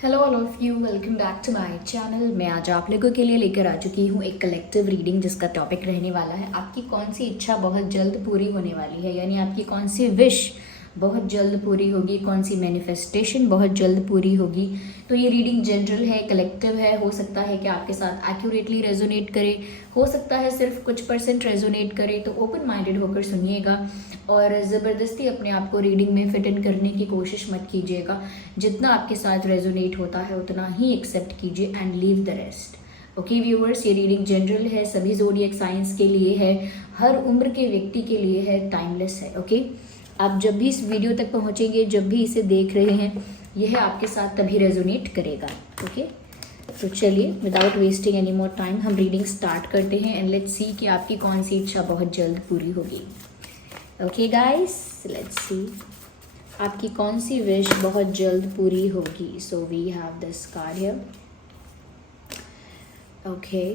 Hello all of you, welcome back to my channel. मैं आज आप लोगों के लिए लेकर आ चुकी हूँ एक कलेक्टिव रीडिंग जिसका टॉपिक रहने वाला है आपकी कौन सी इच्छा बहुत जल्द पूरी होने वाली है, यानी आपकी कौन सी विश बहुत जल्द पूरी होगी, कौन सी मैनिफेस्टेशन बहुत जल्द पूरी होगी। तो ये रीडिंग जनरल है, कलेक्टिव है। हो सकता है कि आपके साथ एक्यूरेटली रेजोनेट करे, हो सकता है सिर्फ कुछ % रेजोनेट करे। तो ओपन माइंडेड होकर सुनिएगा और ज़बरदस्ती अपने आप को रीडिंग में फिट इन करने की कोशिश मत कीजिएगा। जितना आपके साथ रेजोनेट होता है उतना ही एक्सेप्ट कीजिए and leave the rest. Okay viewers, ये रीडिंग जनरल है, सभी ज़ोडिएक साइंस के लिए है, हर उम्र के व्यक्ति के लिए है, टाइमलेस है। ओके, आप जब भी इस वीडियो तक पहुंचेंगे, जब भी इसे देख रहे हैं, यह आपके साथ तभी रेजोनेट करेगा। ओके, तो चलिए without wasting any more time हम रीडिंग स्टार्ट करते हैं एंड लेट्स सी कि आपकी कौन सी इच्छा बहुत जल्द पूरी होगी। ओके गाइस, लेट्स सी आपकी कौन सी विश बहुत जल्द पूरी होगी। So we have this card here. Okay,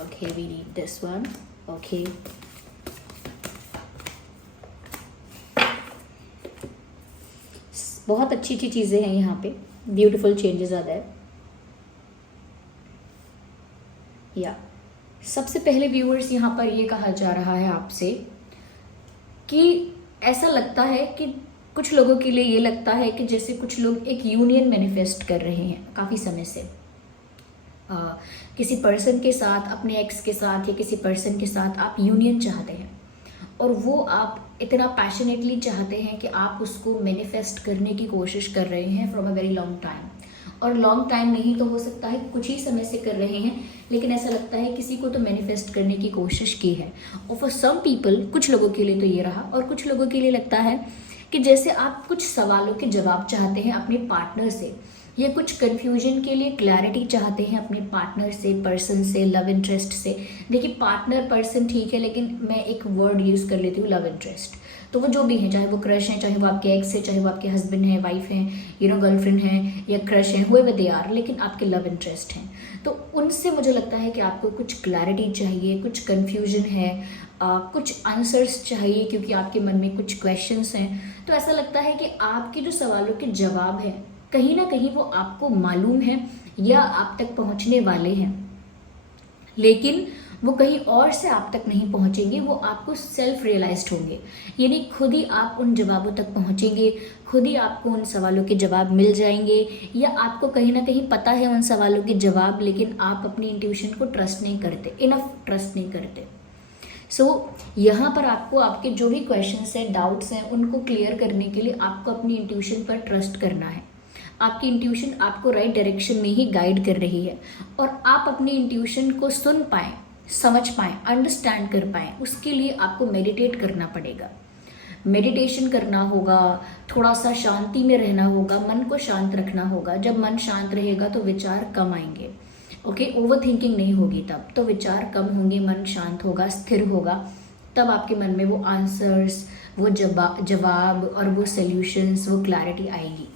okay, we read this one. Okay, बहुत अच्छी अच्छी चीज़ें हैं यहाँ पे, ब्यूटीफुल चेंजेस आता है। या सबसे पहले व्यूअर्स यहाँ पर ये कहा जा रहा है आपसे कि ऐसा लगता है कि कुछ लोगों के लिए ये लगता है कि जैसे कुछ लोग एक यूनियन मैनिफेस्ट कर रहे हैं काफ़ी समय से। किसी पर्सन के साथ, अपने एक्स के साथ या किसी पर्सन के साथ आप यूनियन चाहते हैं और वो आप इतना पैशनेटली चाहते हैं कि आप उसको मैनिफेस्ट करने की कोशिश कर रहे हैं from a very long time. और लॉन्ग टाइम नहीं तो हो सकता है कुछ ही समय से कर रहे हैं, लेकिन ऐसा लगता है किसी को तो मैनिफेस्ट करने की कोशिश की है। और फॉर सम पीपल, कुछ लोगों के लिए तो ये रहा, और कुछ लोगों के लिए लगता है कि जैसे आप कुछ सवालों के जवाब चाहते हैं अपने पार्टनर से, या कुछ कन्फ्यूजन के लिए क्लैरिटी चाहते हैं अपने पार्टनर से, पर्सन से, लव इंटरेस्ट से। देखिए, पार्टनर पर्सन ठीक है, लेकिन मैं एक वर्ड यूज़ कर लेती हूँ, लव इंटरेस्ट। तो वो जो भी हैं, चाहे वो क्रश हैं, चाहे वो आपके एक्स है, चाहे वो आपके हस्बैंड हैं, वाइफ हैं, गर्लफ्रेंड हैं या क्रश हैं, हुएवर दे आर, लेकिन आपके लव इंटरेस्ट हैं। तो उनसे मुझे लगता है कि आपको कुछ क्लैरिटी चाहिए, कुछ कन्फ्यूजन है, कुछ आंसर्स चाहिए, क्योंकि आपके मन में कुछ क्वेश्चंस हैं। तो ऐसा लगता है कि आपके जो सवालों के जवाब हैं कहीं ना कहीं वो आपको मालूम है या आप तक पहुंचने वाले हैं, लेकिन वो कहीं और से आप तक नहीं पहुंचेंगे, वो आपको सेल्फ रियलाइज्ड होंगे। यानी खुद ही आप उन जवाबों तक पहुंचेंगे, खुद ही आपको उन सवालों के जवाब मिल जाएंगे, या आपको कहीं ना कहीं पता है उन सवालों के जवाब, लेकिन आप अपनी इंट्यूशन को ट्रस्ट नहीं करते, इनफ ट्रस्ट नहीं करते। यहाँ पर आपको आपके जो भी क्वेश्चंस हैं, डाउट्स हैं, उनको क्लियर करने के लिए आपको अपनी इंट्यूशन पर ट्रस्ट करना है। आपकी इंट्यूशन आपको राइट डायरेक्शन में ही गाइड कर रही है, और आप अपनी इंट्यूशन को सुन पाएँ, समझ पाएँ, अंडरस्टैंड कर पाएँ, उसके लिए आपको मेडिटेट करना पड़ेगा। मेडिटेशन करना होगा, थोड़ा सा शांति में रहना होगा, मन को शांत रखना होगा। जब मन शांत रहेगा तो विचार कम आएंगे। ओके, ओवर थिंकिंग नहीं होगी, तब तो विचार कम होंगे, मन शांत होगा, स्थिर होगा। तब आपके मन में वो आंसर्स, वो जवाब और वो सॉल्यूशंस, वो क्लैरिटी आएगी,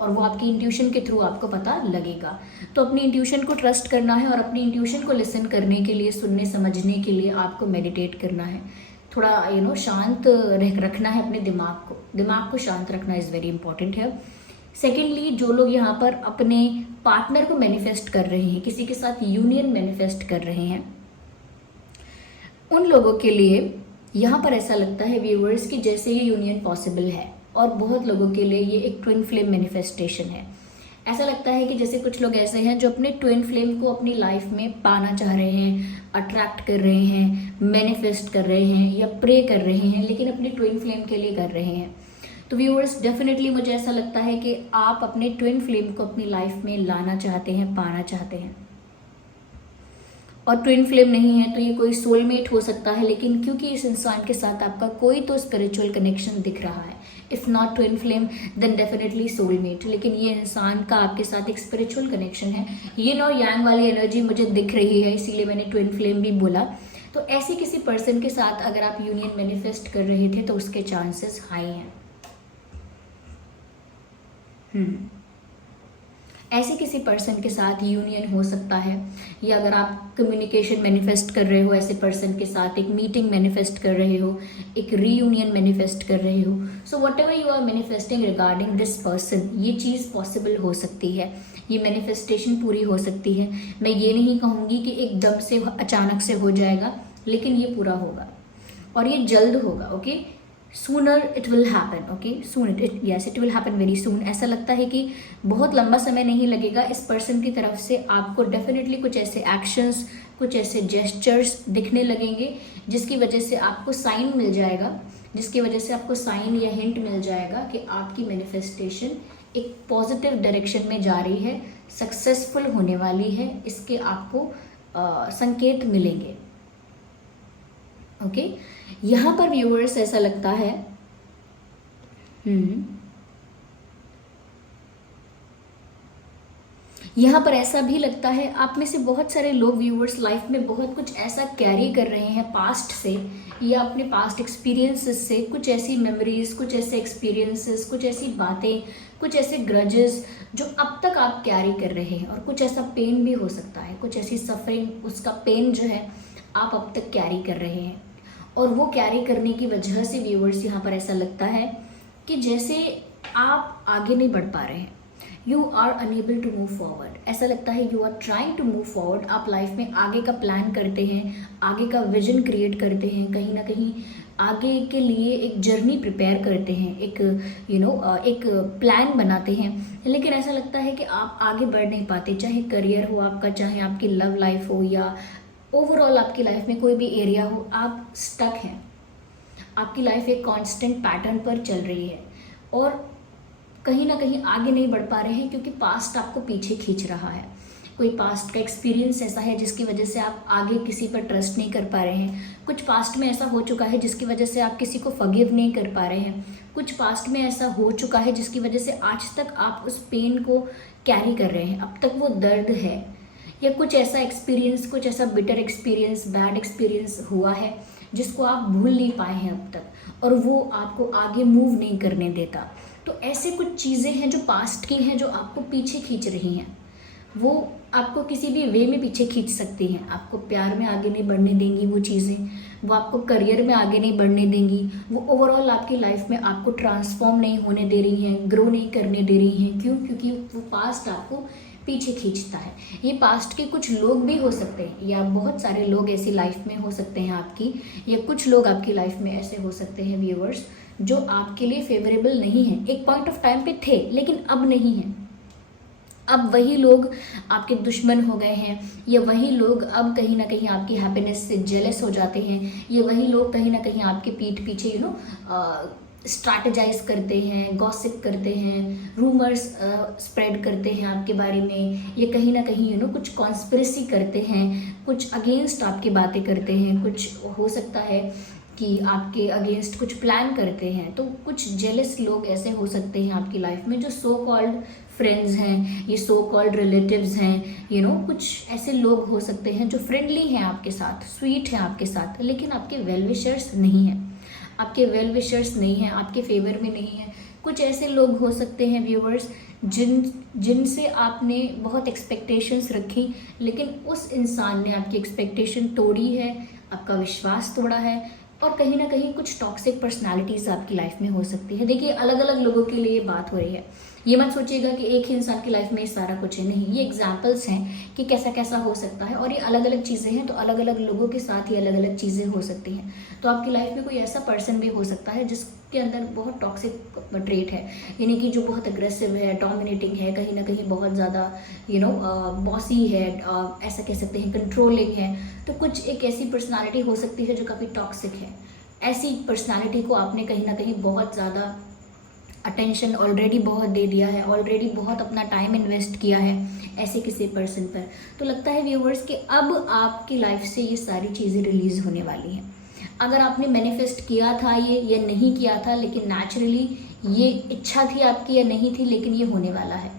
और वो आपकी इंट्यूशन के थ्रू आपको पता लगेगा। तो अपनी इंट्यूशन को ट्रस्ट करना है, और अपनी इंट्यूशन को लिसन करने के लिए, सुनने समझने के लिए आपको मेडिटेट करना है। थोड़ा शांत रखना है अपने दिमाग को शांत रखना इज़ वेरी इंपॉर्टेंट है। सेकेंडली, जो लोग यहाँ पर अपने पार्टनर को मैनिफेस्ट कर रहे हैं, किसी के साथ यूनियन मैनिफेस्ट कर रहे हैं, उन लोगों के लिए यहाँ पर ऐसा लगता है व्यूअर्स कि जैसे ये यूनियन पॉसिबल है, और बहुत लोगों के लिए ये एक ट्विन फ्लेम मैनिफेस्टेशन है। ऐसा लगता है कि जैसे कुछ लोग ऐसे हैं जो अपने ट्विन फ्लेम को अपनी लाइफ में पाना चाह रहे हैं, अट्रैक्ट कर रहे हैं, मैनिफेस्ट कर रहे हैं या प्रे कर रहे हैं, लेकिन अपने ट्विन फ्लेम के लिए कर रहे हैं। तो व्यूअर्स, डेफिनेटली मुझे ऐसा लगता है कि आप अपने ट्विन फ्लेम को अपनी लाइफ में लाना चाहते हैं, पाना चाहते हैं। और ट्विन फ्लेम नहीं है तो ये कोई सोलमेट हो सकता है, लेकिन क्योंकि इस इंसान के साथ आपका कोई तो स्पिरिचुअल कनेक्शन दिख रहा है, if not twin flame then definitely soulmate. लेकिन ये इंसान का आपके साथ एक स्पिरिचुअल कनेक्शन है, ये और यांग वाली एनर्जी मुझे दिख रही है, इसीलिए मैंने ट्विन फ्लेम भी बोला। तो ऐसे किसी पर्सन के साथ अगर आप यूनियन मैनिफेस्ट कर रहे थे तो उसके चांसेस हाई हैं। ऐसे किसी पर्सन के साथ यूनियन हो सकता है, या अगर आप कम्युनिकेशन मैनिफेस्ट कर रहे हो ऐसे पर्सन के साथ, एक मीटिंग मैनिफेस्ट कर रहे हो, एक रीयूनियन मैनिफेस्ट कर रहे हो, so whatever you are manifesting regarding this person, ये चीज़ पॉसिबल हो सकती है, ये मैनिफेस्टेशन पूरी हो सकती है। मैं ये नहीं कहूँगी कि एकदम से अचानक से हो जाएगा, लेकिन ये पूरा होगा और ये जल्द होगा। Okay, sooner it will happen. Okay, soon it will happen very soon. ऐसा लगता है कि बहुत लंबा समय नहीं लगेगा इस पर्सन की तरफ से, आपको डेफिनेटली कुछ ऐसे एक्शंस, कुछ ऐसे जेस्चर्स दिखने लगेंगे जिसकी वजह से आपको साइन मिल जाएगा, जिसकी वजह से आपको साइन या हिंट मिल जाएगा कि आपकी मैनिफेस्टेशन एक पॉजिटिव डायरेक्शन में जा रही है, सक्सेसफुल होने वाली है, इसके आपको संकेत मिलेंगे। ओके, यहाँ पर व्यूअर्स ऐसा लगता है यहाँ पर ऐसा भी लगता है आप में से बहुत सारे लोग व्यूअर्स लाइफ में बहुत कुछ ऐसा कैरी कर रहे हैं पास्ट से, या अपने पास्ट एक्सपीरियंसेस से, कुछ ऐसी मेमोरीज, कुछ ऐसे एक्सपीरियंसेस, कुछ ऐसी बातें, कुछ ऐसे ग्रजेस जो अब तक आप कैरी कर रहे हैं, और कुछ ऐसा पेन भी हो सकता है, कुछ ऐसी सफरिंग, उसका पेन जो है आप अब तक कैरी कर रहे हैं। और वो कैरी करने की वजह से व्यूअर्स यहाँ पर ऐसा लगता है कि जैसे आप आगे नहीं बढ़ पा रहे हैं, you are unable to move forward. ऐसा लगता है you are trying to move forward, आप लाइफ में आगे का प्लान करते हैं, आगे का विजन क्रिएट करते हैं, कहीं ना कहीं आगे के लिए एक जर्नी प्रिपेयर करते हैं, एक एक प्लान बनाते हैं, लेकिन ऐसा लगता है कि आप आगे बढ़ नहीं पाते, चाहे करियर हो आपका, चाहे आपकी लव लाइफ हो, या ओवरऑल आपकी लाइफ में कोई भी एरिया हो, आप स्टक हैं। आपकी लाइफ एक कांस्टेंट पैटर्न पर चल रही है और कहीं ना कहीं आगे नहीं बढ़ पा रहे हैं, क्योंकि पास्ट आपको पीछे खींच रहा है। कोई पास्ट का एक्सपीरियंस ऐसा है जिसकी वजह से आप आगे किसी पर ट्रस्ट नहीं कर पा रहे हैं, कुछ पास्ट में ऐसा हो चुका है जिसकी वजह से आप किसी को फॉरगिव नहीं कर पा रहे हैं, कुछ पास्ट में ऐसा हो चुका है जिसकी वजह से आज तक आप उस पेन को कैरी कर रहे हैं, अब तक वो दर्द है, या कुछ ऐसा एक्सपीरियंस, कुछ ऐसा बिटर एक्सपीरियंस, बैड एक्सपीरियंस हुआ है जिसको आप भूल नहीं पाए हैं अब तक, और वो आपको आगे मूव नहीं करने देता। तो ऐसे कुछ चीज़ें हैं जो पास्ट की हैं, जो आपको पीछे खींच रही हैं, वो आपको किसी भी वे में पीछे खींच सकती हैं। आपको प्यार में आगे नहीं बढ़ने देंगी वो चीज़ें, वो आपको करियर में आगे नहीं बढ़ने देंगी, वो ओवरऑल आपकी लाइफ में आपको ट्रांसफॉर्म नहीं होने दे रही हैं, ग्रो नहीं करने दे रही हैं। क्यों? क्योंकि वो पास्ट आपको पीछे खींचता है। ये पास्ट के कुछ लोग भी हो सकते हैं, या बहुत सारे लोग ऐसी लाइफ में हो सकते हैं आपकी, या कुछ लोग आपकी लाइफ में ऐसे हो सकते हैं व्यूअर्स जो आपके लिए फेवरेबल नहीं है। एक पॉइंट ऑफ टाइम पे थे लेकिन अब नहीं है। अब वही लोग आपके दुश्मन हो गए हैं, या वही लोग अब कहीं ना कहीं आपकी हैप्पीनेस से जेलस हो जाते हैं, या वही लोग कहीं ना कहीं आपके पीठ पीछे स्ट्रैटेजाइज करते हैं, गॉसिप करते हैं, रूमर्स स्प्रेड करते हैं आपके बारे में, या कहीं ना कहीं कुछ कॉन्स्पिरेसी करते हैं, कुछ अगेंस्ट आपकी बातें करते हैं, कुछ हो सकता है कि आपके अगेंस्ट कुछ प्लान करते हैं। तो कुछ जेलस लोग ऐसे हो सकते हैं आपकी लाइफ में, जो सो कॉल्ड फ्रेंड्स हैं, ये सो कॉल्ड रिलेटिव्स हैं, कुछ ऐसे लोग हो सकते हैं जो फ्रेंडली हैं आपके साथ, स्वीट हैं आपके साथ, लेकिन आपके वेल विशर्स नहीं हैं, आपके वेल विशर्स नहीं हैं, आपके फेवर में नहीं है। कुछ ऐसे लोग हो सकते हैं व्यूअर्स जिनसे आपने बहुत एक्सपेक्टेशंस रखी, लेकिन उस इंसान ने आपकी एक्सपेक्टेशन तोड़ी है, आपका विश्वास तोड़ा है, और कहीं ना कहीं कुछ टॉक्सिक पर्सनालिटीज़ आपकी लाइफ में हो सकती है। देखिए, अलग अलग लोगों के लिए बात हो रही है, ये मत सोचिएगा कि एक ही इंसान की लाइफ में सारा कुछ है, नहीं, ये एग्जाम्पल्स हैं कि कैसा कैसा हो सकता है, और ये अलग अलग चीज़ें हैं, तो अलग अलग लोगों के साथ ही अलग अलग चीज़ें हो सकती हैं। तो आपकी लाइफ में कोई ऐसा पर्सन भी हो सकता है जिसके अंदर बहुत टॉक्सिक ट्रेट है, यानी कि जो बहुत अग्रेसिव है, डोमिनेटिंग है, कहीं ना कहीं बहुत ज़्यादा बॉसी है, ऐसा कह सकते हैं कंट्रोलिंग है। तो कुछ एक ऐसी पर्सनालिटी हो सकती है जो काफ़ी टॉक्सिक है। ऐसी पर्सनालिटी को आपने कहीं ना कहीं बहुत ज़्यादा अटेंशन ऑलरेडी बहुत दे दिया है, ऑलरेडी बहुत अपना टाइम इन्वेस्ट किया है ऐसे किसी पर्सन पर। तो लगता है व्यूअर्स कि अब आपकी लाइफ से ये सारी चीज़ें रिलीज़ होने वाली हैं। अगर आपने मैनिफेस्ट किया था ये या नहीं किया था, लेकिन नेचुरली ये इच्छा थी आपकी या नहीं थी, लेकिन ये होने वाला है।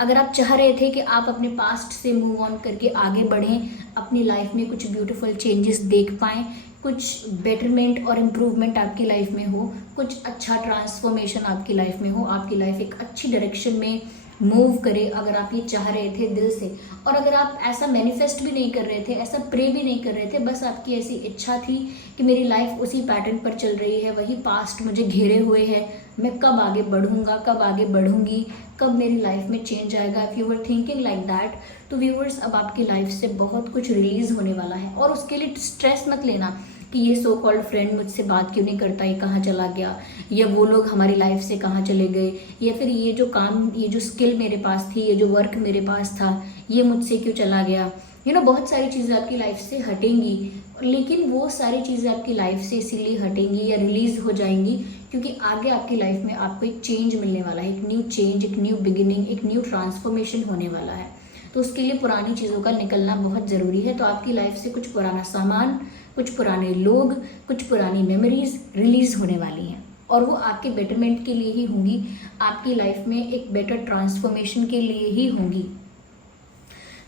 अगर आप चाह रहे थे कि आप अपने पास्ट से मूव ऑन करके आगे बढ़ें, अपनी लाइफ में कुछ ब्यूटीफुल चेंजेस देख पाएँ, कुछ बेटरमेंट और इम्प्रूवमेंट आपकी लाइफ में हो, कुछ अच्छा ट्रांसफॉर्मेशन आपकी लाइफ में हो, आपकी लाइफ एक अच्छी डायरेक्शन में मूव करे, अगर आप ये चाह रहे थे दिल से, और अगर आप ऐसा मैनिफेस्ट भी नहीं कर रहे थे, ऐसा प्रे भी नहीं कर रहे थे, बस आपकी ऐसी इच्छा थी कि मेरी लाइफ उसी पैटर्न पर चल रही है, वही पास्ट मुझे घेरे हुए है, मैं कब आगे बढ़ूंगा, कब आगे बढ़ूंगी, कब मेरी लाइफ में चेंज आएगा, if you were thinking like that, तो व्यूअर्स अब आपकी लाइफ से बहुत कुछ रिलीज होने वाला है। और उसके लिए स्ट्रेस मत लेना कि ये सो कॉल्ड फ्रेंड मुझसे बात क्यों नहीं करता, ये कहाँ चला गया, या वो लोग हमारी लाइफ से कहाँ चले गए, या फिर ये जो काम, ये जो स्किल मेरे पास थी, ये जो वर्क मेरे पास था, ये मुझसे क्यों चला गया। बहुत सारी चीज़ें आपकी लाइफ से हटेंगी, लेकिन वो सारी चीज़ें आपकी लाइफ से इसीलिए हटेंगी या रिलीज हो जाएंगी क्योंकि आगे आपकी लाइफ में आपको एक चेंज मिलने वाला है, एक न्यू चेंज, एक न्यू बिगिनिंग, एक न्यू ट्रांसफॉर्मेशन होने वाला है। तो उसके लिए पुरानी चीज़ों का निकलना बहुत ज़रूरी है। तो आपकी लाइफ से कुछ पुराना सामान, कुछ पुराने लोग, कुछ पुरानी मेमोरीज रिलीज होने वाली हैं, और वो आपके बेटरमेंट के लिए ही होंगी, आपकी लाइफ में एक बेटर ट्रांसफॉर्मेशन के लिए ही होंगी।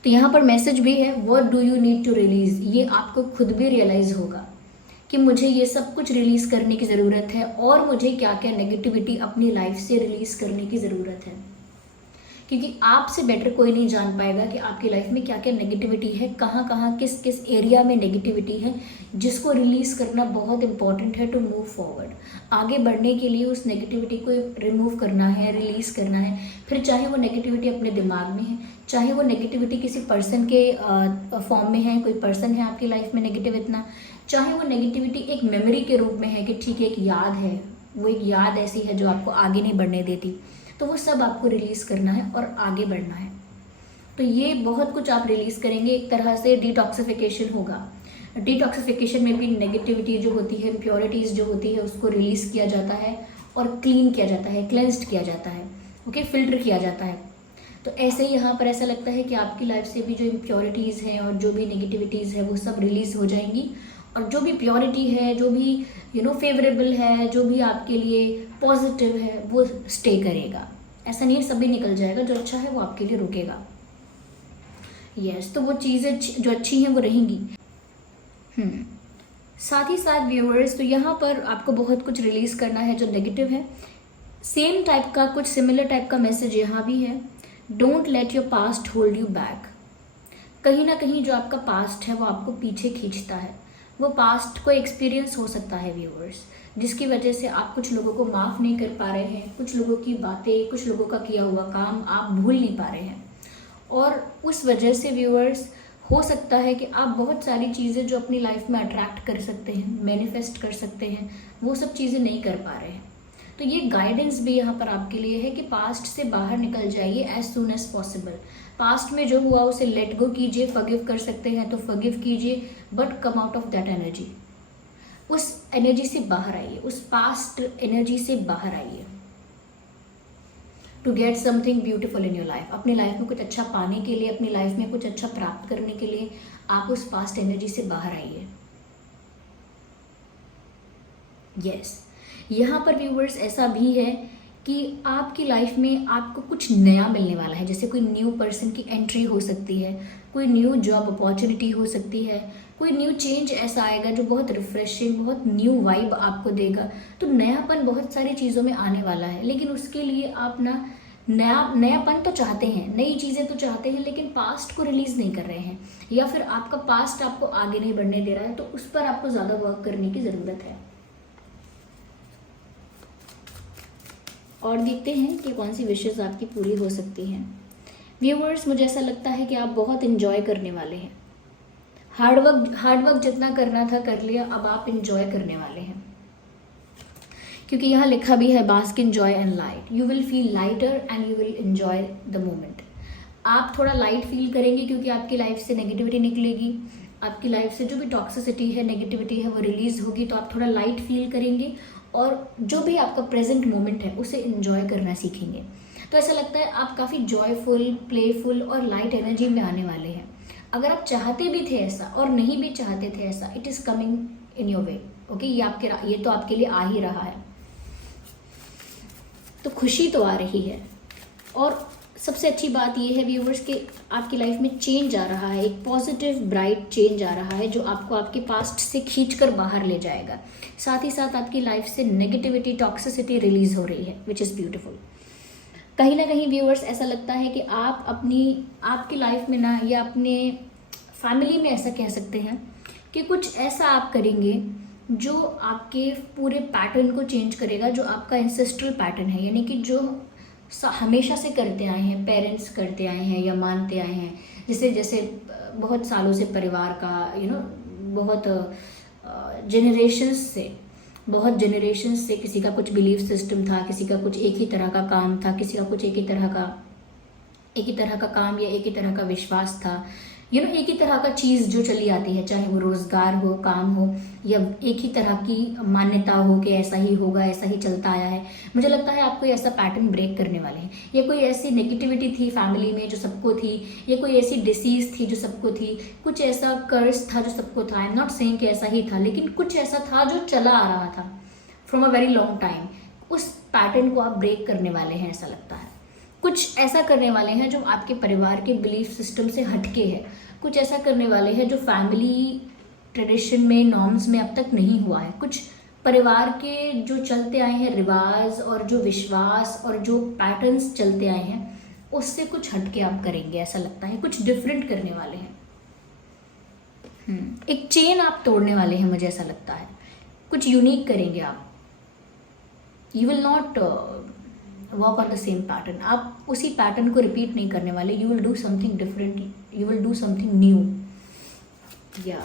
तो यहाँ पर मैसेज भी है, what do you need to release. ये आपको खुद भी रियलाइज होगा कि मुझे ये सब कुछ रिलीज करने की ज़रूरत है, और मुझे क्या क्या नेगेटिविटी अपनी लाइफ से रिलीज करने की ज़रूरत है, क्योंकि आपसे बेटर कोई नहीं जान पाएगा कि आपकी लाइफ में क्या क्या नेगेटिविटी है, कहाँ कहाँ किस किस एरिया में नेगेटिविटी है, जिसको रिलीज़ करना बहुत इंपॉर्टेंट है टू मूव फॉरवर्ड। आगे बढ़ने के लिए उस नेगेटिविटी को रिमूव करना है, रिलीज़ करना है। फिर चाहे वो नेगेटिविटी अपने दिमाग में है, चाहे वो नेगेटिविटी किसी पर्सन के फॉर्म में है, कोई पर्सन है आपकी लाइफ में नेगेटिव इतना, चाहे वो नेगेटिविटी एक मेमोरी के रूप में है कि ठीक है एक याद है, वो एक याद ऐसी है जो आपको आगे नहीं बढ़ने देती, तो वो सब आपको रिलीज़ करना है और आगे बढ़ना है। तो ये बहुत कुछ आप रिलीज़ करेंगे, एक तरह से डिटॉक्सिफिकेशन होगा। डिटॉक्सिफिकेशन में भी नेगेटिविटी जो होती है, इम्प्योरिटीज़ जो होती है, उसको रिलीज़ किया जाता है और क्लीन किया जाता है, क्लेंस्ड किया जाता है, ओके, फिल्टर किया जाता है। तो ऐसे ही यहाँ पर ऐसा लगता है कि आपकी लाइफ से भी जो इम्प्योरिटीज़ हैं और जो भी नेगेटिविटीज़ है वो सब रिलीज़ हो जाएंगी, और जो भी प्योरिटी है, जो भी फेवरेबल है, जो भी आपके लिए पॉजिटिव है, वो स्टे करेगा। ऐसा नहीं सभी निकल जाएगा, जो अच्छा है वो आपके लिए रुकेगा। यस, तो वो चीज़ें जो अच्छी हैं वो रहेंगी। साथ ही साथ व्यूअर्स, तो यहाँ पर आपको बहुत कुछ रिलीज़ करना है जो नेगेटिव है। सेम टाइप का, कुछ सिमिलर टाइप का मैसेज यहाँ भी है, don't let your past hold you back. कहीं ना कहीं जो आपका पास्ट है वो आपको पीछे खींचता है। वो पास्ट को एक्सपीरियंस हो सकता है व्यूअर्स, जिसकी वजह से आप कुछ लोगों को माफ़ नहीं कर पा रहे हैं, कुछ लोगों की बातें, कुछ लोगों का किया हुआ काम आप भूल नहीं पा रहे हैं, और उस वजह से व्यूअर्स हो सकता है कि आप बहुत सारी चीज़ें जो अपनी लाइफ में अट्रैक्ट कर सकते हैं, मैनिफेस्ट कर सकते हैं, वो सब चीज़ें नहीं कर पा रहे हैं। तो ये गाइडेंस भी यहाँ पर आपके लिए है कि पास्ट से बाहर निकल जाइए as soon as possible. Past में जो हुआ उसे लेट गो कीजिए, फॉरगिव कर सकते हैं तो फॉरगिव कीजिए, but come out of that energy. उस एनर्जी से बाहर आइए, उस पास्ट एनर्जी से बाहर आइए to get something beautiful in your life. अपनी लाइफ में कुछ अच्छा पाने के लिए, अपनी लाइफ में कुछ अच्छा प्राप्त करने के लिए आप उस पास्ट एनर्जी से बाहर आइए। यस, यहाँ पर व्यूवर्स ऐसा भी है कि आपकी लाइफ में आपको कुछ नया मिलने वाला है, जैसे कोई न्यू पर्सन की एंट्री हो सकती है, कोई न्यू जॉब अपॉर्चुनिटी हो सकती है, कोई न्यू चेंज ऐसा आएगा जो बहुत रिफ्रेशिंग, बहुत न्यू वाइब आपको देगा। तो नयापन बहुत सारी चीज़ों में आने वाला है, लेकिन उसके लिए आप ना नयापन तो चाहते हैं, नई चीज़ें तो चाहते हैं, लेकिन पास्ट को रिलीज़ नहीं कर रहे हैं, या फिर आपका पास्ट आपको आगे नहीं बढ़ने दे रहा है, तो उस पर आपको ज़्यादा वर्क करने की ज़रूरत है। और देखते हैं कि कौन सी विशेष आपकी पूरी हो सकती हैं। व्यूअर्स, मुझे ऐसा लगता है कि आप बहुत इन्जॉय करने वाले हैं। हार्ड वर्क जितना करना था कर लिया, अब आप इन्जॉय करने वाले हैं, क्योंकि यहाँ लिखा भी है bask in joy and light. You will feel lighter and you will enjoy the moment. आप थोड़ा लाइट फील करेंगे क्योंकि आपकी लाइफ से नेगेटिविटी निकलेगी, आपकी लाइफ से जो भी टॉक्सिसिटी है, नेगेटिविटी है, वो रिलीज होगी, तो आप थोड़ा लाइट फील करेंगे और जो भी आपका प्रेजेंट मोमेंट है उसे इन्जॉय करना सीखेंगे। तो ऐसा लगता है आप काफ़ी जॉयफुल, प्लेफुल और लाइट एनर्जी में आने वाले हैं। अगर आप चाहते भी थे ऐसा और नहीं भी चाहते थे ऐसा, it is coming in your way, okay. ये तो आपके लिए आ ही रहा है, तो खुशी तो आ रही है। और सबसे अच्छी बात यह है व्यूवर्स कि आपकी लाइफ में चेंज आ रहा है, एक पॉजिटिव ब्राइट चेंज आ रहा है जो आपको आपके पास्ट से खींचकर बाहर ले जाएगा। साथ ही साथ आपकी लाइफ से नेगेटिविटी, टॉक्सिसिटी रिलीज हो रही है, विच इज़ ब्यूटिफुल। कहीं ना कहीं व्यूअर्स ऐसा लगता है कि आप आपकी लाइफ में ना, या अपने फैमिली में ऐसा कह सकते हैं कि कुछ ऐसा आप करेंगे जो आपके पूरे पैटर्न को चेंज करेगा, जो आपका एंसेस्ट्रल पैटर्न है, यानी कि जो हमेशा से करते आए हैं, पेरेंट्स करते आए हैं या मानते आए हैं, जैसे जैसे बहुत सालों से परिवार का बहुत जनरेशंस से किसी का कुछ बिलीफ सिस्टम था, किसी का कुछ एक ही तरह का काम था, किसी का कुछ एक ही तरह का काम या एक ही तरह का विश्वास था, एक ही तरह का चीज़ जो चली आती है, चाहे वो रोजगार हो, काम हो, या एक ही तरह की मान्यता हो कि ऐसा ही होगा, ऐसा ही चलता आया है। मुझे लगता है आप कोई ऐसा पैटर्न ब्रेक करने वाले हैं, या कोई ऐसी नेगेटिविटी थी फैमिली में जो सबको थी, या कोई ऐसी डिसीज थी जो सबको थी, कुछ ऐसा कर्ज था जो सबको था। आई एम नॉट सेइंग कि ऐसा ही था, लेकिन कुछ ऐसा था जो चला आ रहा था from a very long time. उस पैटर्न को आप ब्रेक करने वाले हैं, ऐसा लगता है। कुछ ऐसा करने वाले हैं जो आपके परिवार के बिलीफ सिस्टम से हटके है, कुछ ऐसा करने वाले हैं जो फैमिली ट्रेडिशन में, नॉर्म्स में अब तक नहीं हुआ है। कुछ परिवार के जो चलते आए हैं रिवाज और जो विश्वास और जो पैटर्न्स चलते आए हैं, उससे कुछ हटके आप करेंगे, ऐसा लगता है। कुछ डिफरेंट करने वाले हैं। एक चेन आप तोड़ने वाले हैं, मुझे ऐसा लगता है। कुछ यूनिक करेंगे आप। You will not work on the same pattern. आप उसी पैटर्न को रिपीट नहीं करने वाले। You will do something different, you will do something new. या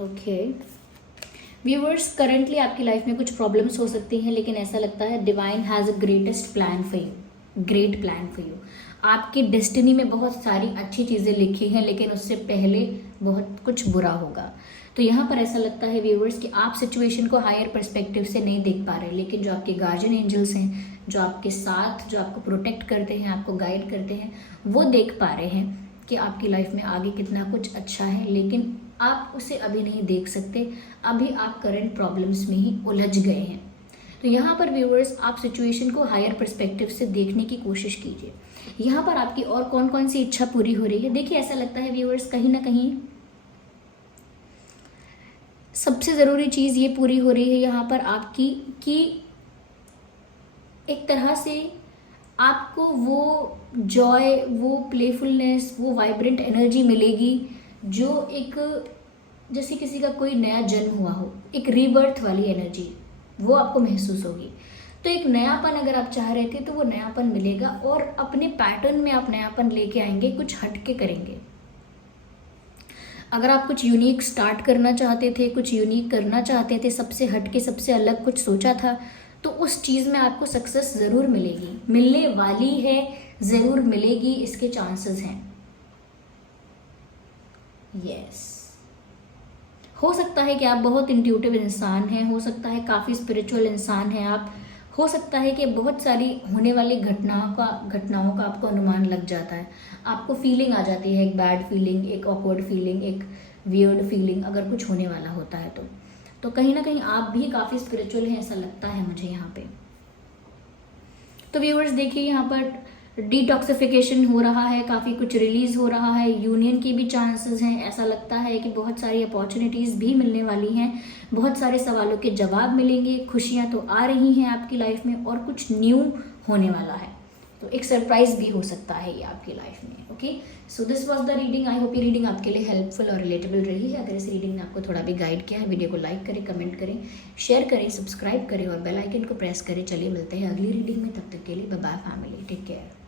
ओके व्यूअर्स, करंटली आपकी लाइफ में कुछ प्रॉब्लम्स हो सकती हैं, लेकिन ऐसा लगता है divine has a greatest plan for you, great plan for you. आपकी डेस्टिनी में बहुत सारी अच्छी चीज़ें लिखी हैं, लेकिन उससे पहले बहुत कुछ बुरा होगा। तो यहाँ पर ऐसा लगता है व्यूअर्स कि आप सिचुएशन को हायर पर्सपेक्टिव से नहीं देख पा रहे, लेकिन जो आपके गार्जियन एंजल्स हैं, जो आपके साथ, जो आपको प्रोटेक्ट करते हैं, आपको गाइड करते हैं, वो देख पा रहे हैं कि आपकी लाइफ में आगे कितना कुछ अच्छा है, लेकिन आप उसे अभी नहीं देख सकते। अभी आप करंट प्रॉब्लम्स में ही उलझ गए हैं। तो यहाँ पर व्यूअर्स, आप सिचुएशन को हायर पर्सपेक्टिव से देखने की कोशिश कीजिए। यहाँ पर आपकी और कौन कौन सी इच्छा पूरी हो रही है। देखिए, ऐसा लगता है व्यूअर्स, कहीं ना कहीं सबसे ज़रूरी चीज़ ये पूरी हो रही है यहाँ पर आपकी, कि एक तरह से आपको वो जॉय, वो प्लेफुलनेस, वो वाइब्रेंट एनर्जी मिलेगी, जो एक जैसे किसी का कोई नया जन्म हुआ हो, एक रीबर्थ वाली एनर्जी वो आपको महसूस होगी। तो एक नयापन अगर आप चाह रहे थे तो वो नयापन मिलेगा, और अपने पैटर्न में आप नयापन लेके आएंगे, कुछ हटके करेंगे। अगर आप कुछ यूनिक स्टार्ट करना चाहते थे, कुछ यूनिक करना चाहते थे, सबसे हटके, सबसे अलग कुछ सोचा था, तो उस चीज़ में आपको सक्सेस ज़रूर मिलेगी, मिलने वाली है, ज़रूर मिलेगी, इसके चांसेस हैं। यस, हो सकता है कि आप बहुत इंट्यूटिव इंसान हैं, हो सकता है काफ़ी स्पिरिचुअल इंसान हैं आप, हो सकता है कि बहुत सारी होने वाली घटनाओं का आपको अनुमान लग जाता है, आपको फीलिंग आ जाती है, एक बैड फीलिंग, एक ऑकवर्ड फीलिंग, एक वियर्ड फीलिंग, अगर कुछ होने वाला होता है तो कहीं ना कहीं आप भी काफ़ी स्पिरिचुअल हैं, ऐसा लगता है मुझे यहाँ पे। तो व्यूअर्स देखिए, यहाँ पर डिटॉक्सिफिकेशन हो रहा है, काफ़ी कुछ रिलीज हो रहा है, यूनियन की भी चांसेस हैं। ऐसा लगता है कि बहुत सारी अपॉर्चुनिटीज़ भी मिलने वाली हैं, बहुत सारे सवालों के जवाब मिलेंगे, खुशियाँ तो आ रही हैं आपकी लाइफ में, और कुछ न्यू होने वाला है। तो एक सरप्राइज भी हो सकता है ये आपकी लाइफ में। Okay, so this was the reading. I hope ये रीडिंग आपके लिए हेल्पफुल और रिलेटेबल रही है। अगर इस रीडिंग ने आपको थोड़ा भी गाइड किया है, वीडियो को लाइक करें, कमेंट करें, शेयर करें, सब्सक्राइब करें और बेल आइकन को प्रेस करें। चलिए मिलते हैं अगली रीडिंग में, तब तक के लिए bye bye family, take care.